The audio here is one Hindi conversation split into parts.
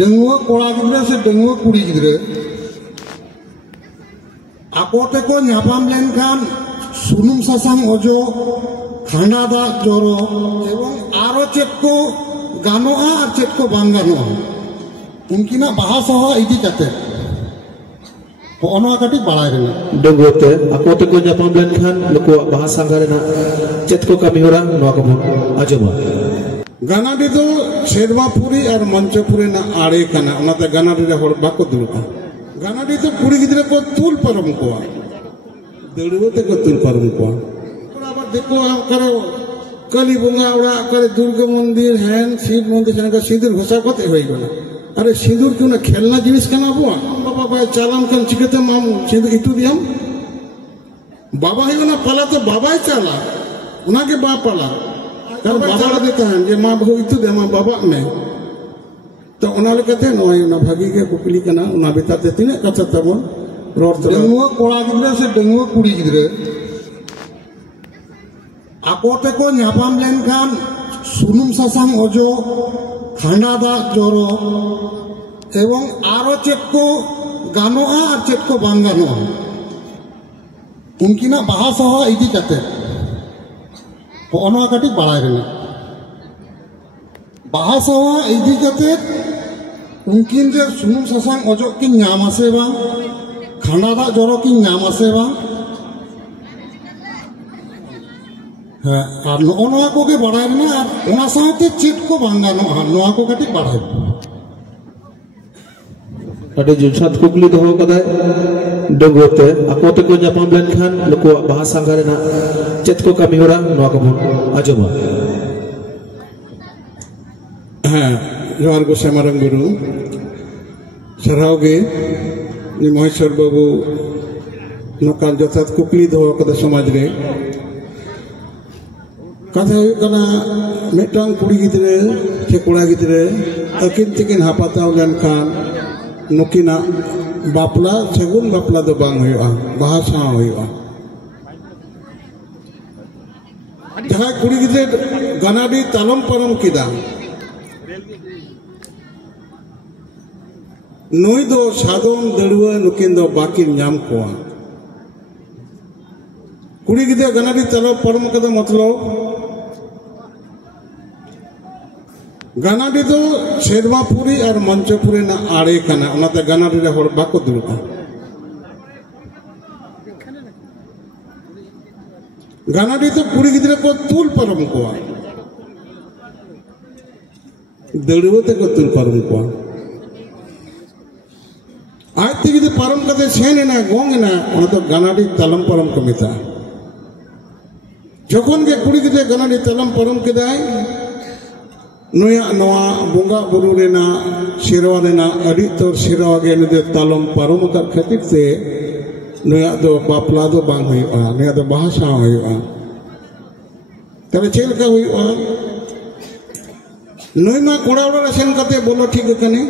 डंगुआ कोड़ा गिद्रे से डंगुआ कुड़ी गिद्रे आकोते को न्यापाम लेनखान सुनुम सासांग ओजो खांडा दा जोरो एवं आरो चेक को गानोआ और चेक को बांग गानोआ उनकी ना बाहा सहा इदी काते ओनवा काटी बाड़ाय रेना डंगुते आकोते को न्यापाम लेनखान नुको बाहा सांगारे ना चेक को कमी होरा नवा को आजमा गानाडी तो शेरवापुरी और मंचपुरी ना आड़े कना उनाते गानाडी रे होड़ बाको दुलका गानाडी तो कुड़ी गिद्रे को तुल परम को दड़ुवते को तुल परम को आबार देखो करो कली बोंगा ओड़ा करे दुर्गा मंदिर हैन शिव मंदिर जने सिंदूर घोषा कते होई गना अरे सिंदूर क्यों ना खेलना जिनिस कना बुआ बाबा बाय चालान कन चिकते माम सिंदूर इतु दियम बाबा ही ना पला तो बाबा ही चला उना के बाप पला कर बाबा देता है जे मां बहु इतु दे मां बाबा में तो उना लेकते नोय उना भागी के कुकली कना उना बिताते तिने कथा तबन रोड डंगुआ कोड़ा गिद्रे से डंगुआ कुड़ी गिद्रे आकोते को न्यापाम लेनखान सुनुम सासांग ओजो खांडा दा जोरो एवं आरो चेक को गानोआ और चेक को बांग गानोआ उनकी ना बाहा सहा इदी काते ओनवा काटी बाड़ाय रेना बाहा सहा इदी काते उनकिन जे सुनुम सासांग ओजो की नाम आसे बा खांडा दा जोरो की नाम आसे बा हाँ और नोआ को के बाड़ाय रेना और ओना साथे चेक को बांग गानोआ नोआ को काटी बाड़ाय अटे जुसात कुकली दो कदाय डंगुते आकोते को न्यापाम लेनखान नुको बाहा सांगारे ना चेक को कमी होरा नवा को आजमा हाँ जोहार को सेमारंग गुरु सरावगे महेश्वर बाबू नौका जथात कुकली दो कदा समाज रे कथा हुई कना मिटांग कुड़ी गिद्रे के कोड़ा गिद्रे अकिन तिकिन हापाताव लेनखान नुकिना बापला सेगुन बापला दो बांग हुआ बाहा सा हुआ जहाँ कुड़ी गिद्रे गानाडी तालम परम किदा नई दो साधन दड़ुआ नुकिन दो बाकी नाम को कुड़ी गिद्रे गानाडी तालम परम कदा मतलब गानाडी तो शेरवापुरी और मंचपुरी ना आड़े कना उनाते गानाडी रे होड़ बाको दुलका गानाडी तो कुड़ी गिद्रे को तुल परम को दड़ुवते को तुल परम को आज ती गिद्रे परम कते सेन ना गोंग ना उना तो गानाडी तलम परम को मिता जखन के कुड़ी गिद्रे गानाडी तलम परम केदाय नुया नवा बोंगा बुरु रेना सिरवा रेना अड़ी तोर सिरवा गे नुदे तालम पारम कर खातिर से नुया दो बापला दो बांग हुआ नुया दो बाहा सा हुआ तले चेल का हुआ नुई मा कोड़ा ओड़ा सेन कते बोलो ठीक कने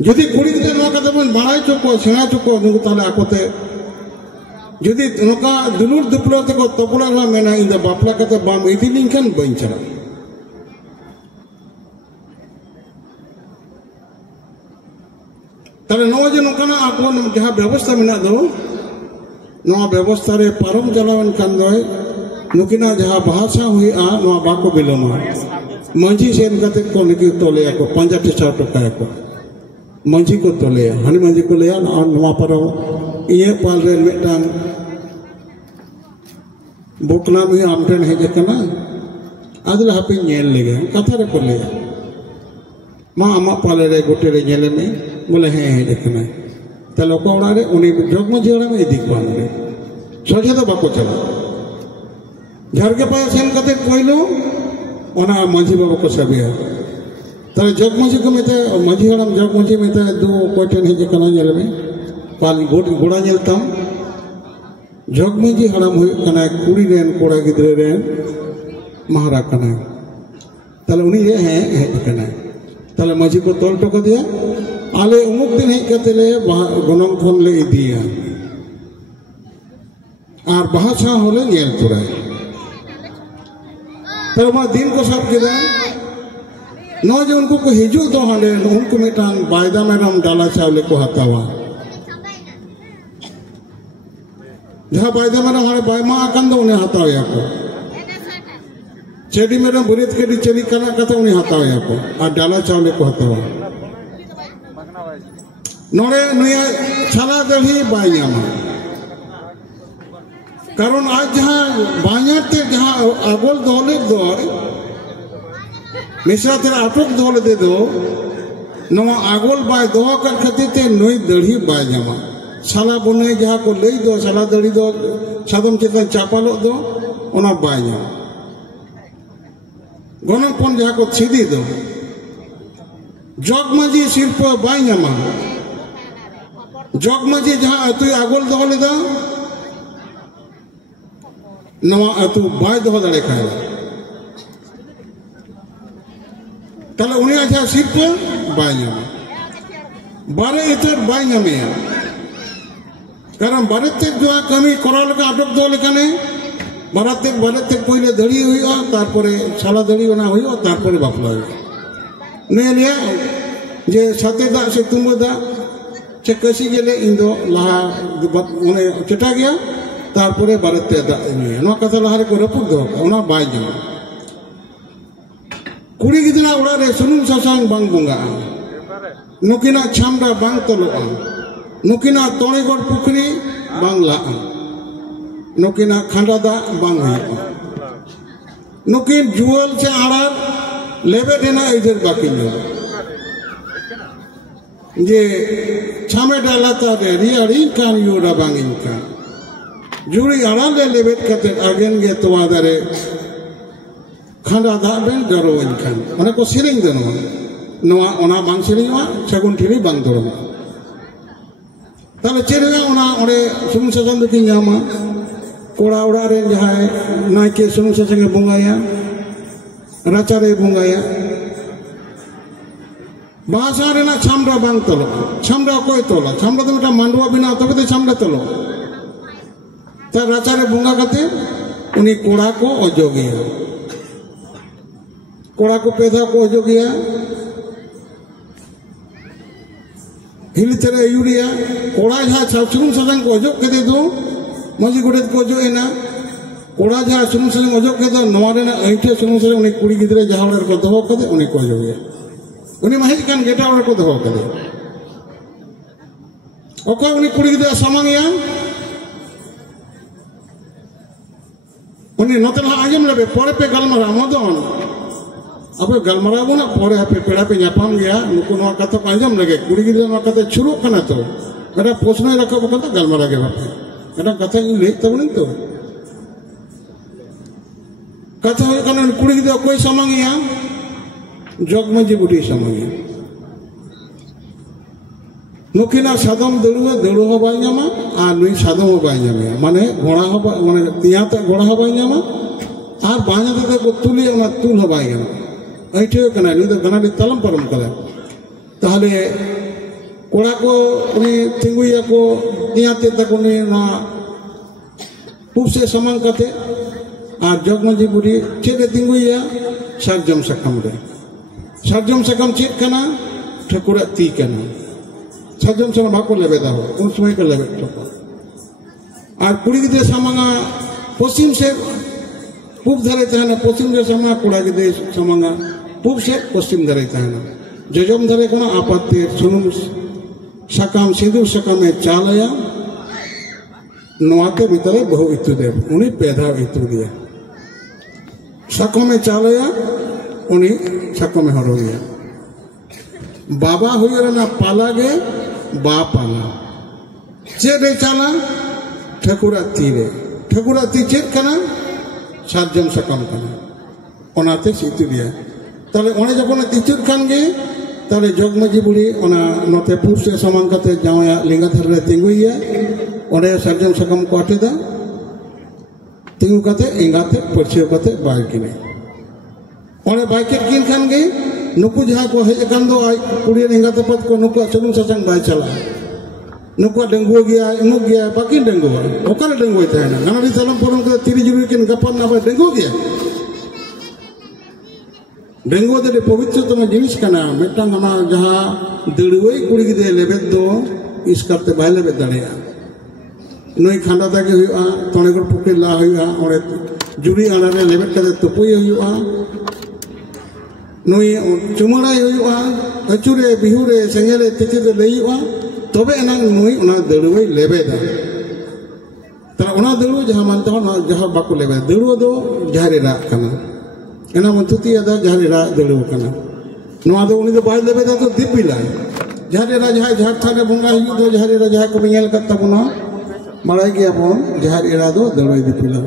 जदि कुड़ी गिद्रे नवा कते बन बाड़ाय चुको सेना चुको नुगु ताले आकोते जदि नौका दुलुर दुपलो तको तपला ला मेना इंदा बापला कते बाम इदी लिंकन बइन चला तले नवा जे नौका आपन जहां व्यवस्था मेना दो नवा व्यवस्था रे परम जलावन कान दोय नुकिना जहां भाषा हुई आ नवा बाको बिलोमा मंजी सेन कते को निकि तोले को 50 टका को मंजी को तोले हनी मंजी को लेया नवा पर ये पाल रे मेटांग बोकला में आमटन है जकना आदल हापी नेल लेगे कथा रे को ले मा अमा पाले रे गोटे रे नेले में बोले है जकना त लोक ओड़ा रे उनी जगम जेड़ा में इदी को रे सोचे तो बाको चला घर के पास सेन कते कोइलो ओना माझी बाबा को सबिया त जगमजी को मेते माझी हड़म जगमजी मेते दो कोटन है जकना नेले में पाल गोड़ा नेलता जगमजी हड़म हुई कना कुड़ी रेन कोड़ा गिद्रे रेन महारा कना तले उनी रे है कना तले मजी को तोल टको दिया आले उमुक दिन है कते ले गनम खन ले इदिया और बाहा होले नेल तुराय तो मा दिन को सब किदा नो जो उनको को हिजू दो हाले उनको मिटान बायदा मैडम डाला चावले को हतावा जहाँ बायदा मैडम हाले बायमा आकन दो उन्हें हतावा को चेडी मैडम बुरीत के लिए चली करना कहते उन्हें हतावा को और डाला चावले को हतावा नोरे नुया छाला दही बायमा कारण आज जहाँ बायते जहाँ आगोल दौले दौर मिश्रा तेरा आटोक दौले दे दो नवा आगोल बाय दो कर खती ते नई दढ़ी बाय जमा छाला बुने जहाँ को ले दो छाला दढ़ी दो सादम चेतन चापालो दो उना बाय जमा गोनम पन जहाँ को छिदी दो जगमजी सिर्फ बाय जमा जगमजी जहाँ अतु आगोल दौले दो नवा अतु बाय दो दड़े खाए तले उन्हें अच्छा सिर्फ बाय जमा बारे इतर बाय जमे कारण बारे तक जो कमी कोरा लगा अटक दो लेकाने बारे तक पहले दड़ी हुई हो तारपरे छाला दड़ी बना हुई हो तारपरे बापला हुई नहीं लिया जे साथे दा से तुम दा चे कसी गेले इंदो लहा उन्हें चटा गया तारपरे बारे तक दा नहीं नो कथा लहारे को रपुक दो उना बाय जमा कुड़ी गिदना उड़ा रे सुनुम सासांग बांग बुंगा नुकिना छामडा बांग तलोआ नुकिना तोड़ेगोड़ पुखरी बांग लाआ नुकिना खंडादा बांग हुआ नुकिन जुअल से आड़ार लेबे देना इधर बाकी लोग जे छामे डाला ता रे रियाड़ी कान यूरा बांग इनका जुड़ी आड़ार ले लेबे कते आगेन गे तो आदरे खांडा दा बेन डरो इनखान माने को सिरिंग देनो नोआ ओना बांग सिरिंगवा सगुन ठिली बांग दरो ताले चेरेगा ओना ओरे सुनुम सजन दो किन जामा कोड़ा उड़ा रे जहाय नाइके सुनुम सजन बुंगाया राचारे बुंगाया बासा रे ना छामरा बांग तलो छामरा कोई तोला छामरा तो मेटा मांडवा बिना तो के छामरा तलो ता राचारे बुंगा कते उनी कोड़ा को अजोगिया कोड़ा को पैदा को जो गया हिल तेरे यूरिया कोड़ा जहाँ सुनुम सजन को अजो के दे दो मजी गुड़ेद को जो है ना कोड़ा जहाँ सुनुम सजन अजो के दो नवारे ना ऐठे सुनुम सजन उन्हें कुड़ी गिदरे जहाँ उड़र को दो कर दे उन्हें को जो गया उन्हें महिज कान गेटा उड़र को दो कर दे ओको उन्हें कुड़ी गिदरे समांगिया उन्हें नतला आजम लबे पौड़े पे गलमरा मदन अब गलमरा बोना पौड़े पे पेड़ा पे जापाम गया नुको नवा कथा आजम लगे कुड़ी गिदरे नवा कथा शुरू करना तो मेरा पोषण रखा वो कथा गलमरा के बापे मेरा कथा इन ले तब नहीं तो कथा हो करना कुड़ी गिदरे कोई समांगिया जगमजी बुढ़ी समांगिया नुकिना सादम दड़ू हो बाय जामा आ नुई सादम हो बाय जामे माने घोड़ा हो माने तिया तक घोड़ा हो बाय जामा आ बाया तक को तुली ओना तुल हो बाय जामा ऐठे कना नुई तो गना तलम परम कला ताहले कोड़ा को उनी तिंगुया को तिया तक उनी ना पूब से समांग कते आ जगमजी बुढ़ी चेदे तिंगुया सरजम सकम चेद कना ठकुरा ती कना सजम से बाको लेबेदा हो उन समय के लेबे तो और कुड़ी गिदरे समांगा पश्चिम से पूब धरे तहना पश्चिम से समांगा कुड़ा गिदरे समांगा पूब से पश्चिम धरे तहना जजम धरे कोना आपत्ति सुनुम सकाम सिंदूर सकाम में चालया नवाते भीतर बहु इतु देव उन्हीं पैदा इतु दिया सकाम में चालया उन्हीं सकाम में हरो दिया बाबा हुई ना पाला गे बापाला चेरे चाला ठकुरा ती चेद कना सार्जम सकम कना ओनाते सीतु दिया ताले ओने जखोन तिचुर खान गे ताले जगमजी बुढ़ी ओना नोते पूब से समान कते जावया लिंगा थर रे तिंगुइया ओने सार्जम सकम को आटेदा तिंगु कते इंगाते परछियो कते बाय किने ओने बाइकेट किन खान गे नुकु जहाँ को हेजन दो कुड़ी रेंगाते पद को नुकु सुनुम ससंग बाय चला नुकु डेंगू गया इनुक गया बाकी डेंगू ओकरे डेंगू थे ना गनाडी सलम परम के तिरी जुरी किन गपन ना डेंगू गया डेंगू दे पवित्रतम जिनिस कना मिटन हना जहां दड़ुई कुड़ी गिदे लेबेद दो इस करते बाय लेबेद दाड़ेया नई खांडा दागे हुआ तोनेगढ़ पुकुरी ला हुआ और जुड़ी आड़ा रे लेबेद कते तुपुई हुआ नई चुमाड़ाई हुआ अचुरे बिहुरे सेंगेले तिथि दे लई हुआ तबे एना नई उना दड़ुई लेबेदा तरा उना दड़ु जहां मानता हो जहां बाको लेबेद दड़ु दो जहारे रा कना एना मंतुती अदा जहारे रा दड़ु कना नोआ दो उनी दो बाय लेबेदा तो दिपिलाय जहारे रा जहां झाड़ थाने बंगा हुई दो जहारे रा जहां को नेल कत्ता बना माराय गया बन जहार एरा दो दड़ुई दिपिला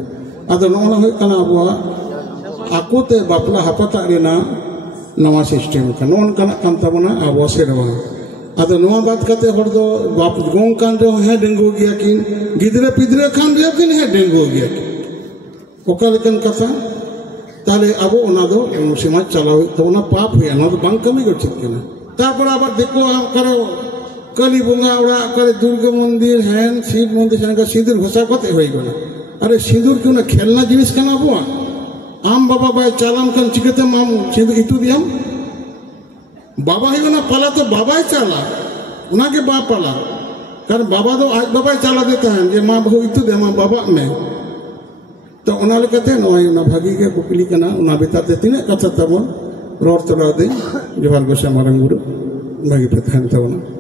आदो नोना हुई कना अबुआ आकोते बापला हापता रेना नवा सिस्टम का नोन कना कान तबना अबुआ सेरवा आदो नोआ बात करते हर दो बाप गोंग कान जो है डेंगू गया किन गिदरे पिदरे खान जो किन है डेंगू गया ओका लेकन कथा ताले अबो ओना दो समाज चलाव तबना पाप हुआ ना तो बांग कमी कर ठीक केना तारपर आबार देखो हम करो कली बंगा ओड़ा करे दुर्गा मंदिर हैं शिव मंदिर सेन का सिंदूर घोषा कते होई गना अरे सिंदूर क्यों ना खेलना जिनिस कना अबुआ आम बाबा बाय चालान कन चिकते आम सिंदूर इतु दियाम बाबा ही ना पाला तो बाबा ही चाला उना के बाप पाला कारण बाबा तो आज बाबा ही चाला देता है जे मां बहु इतु दे मां बाबा में तो उना लेकते नोय उना भागी के कुकली कना उना बिताते तिने कथा तबन रोर तोड़ा दे जोहार गोसा मारंग गुरु भागी प्रथान तबन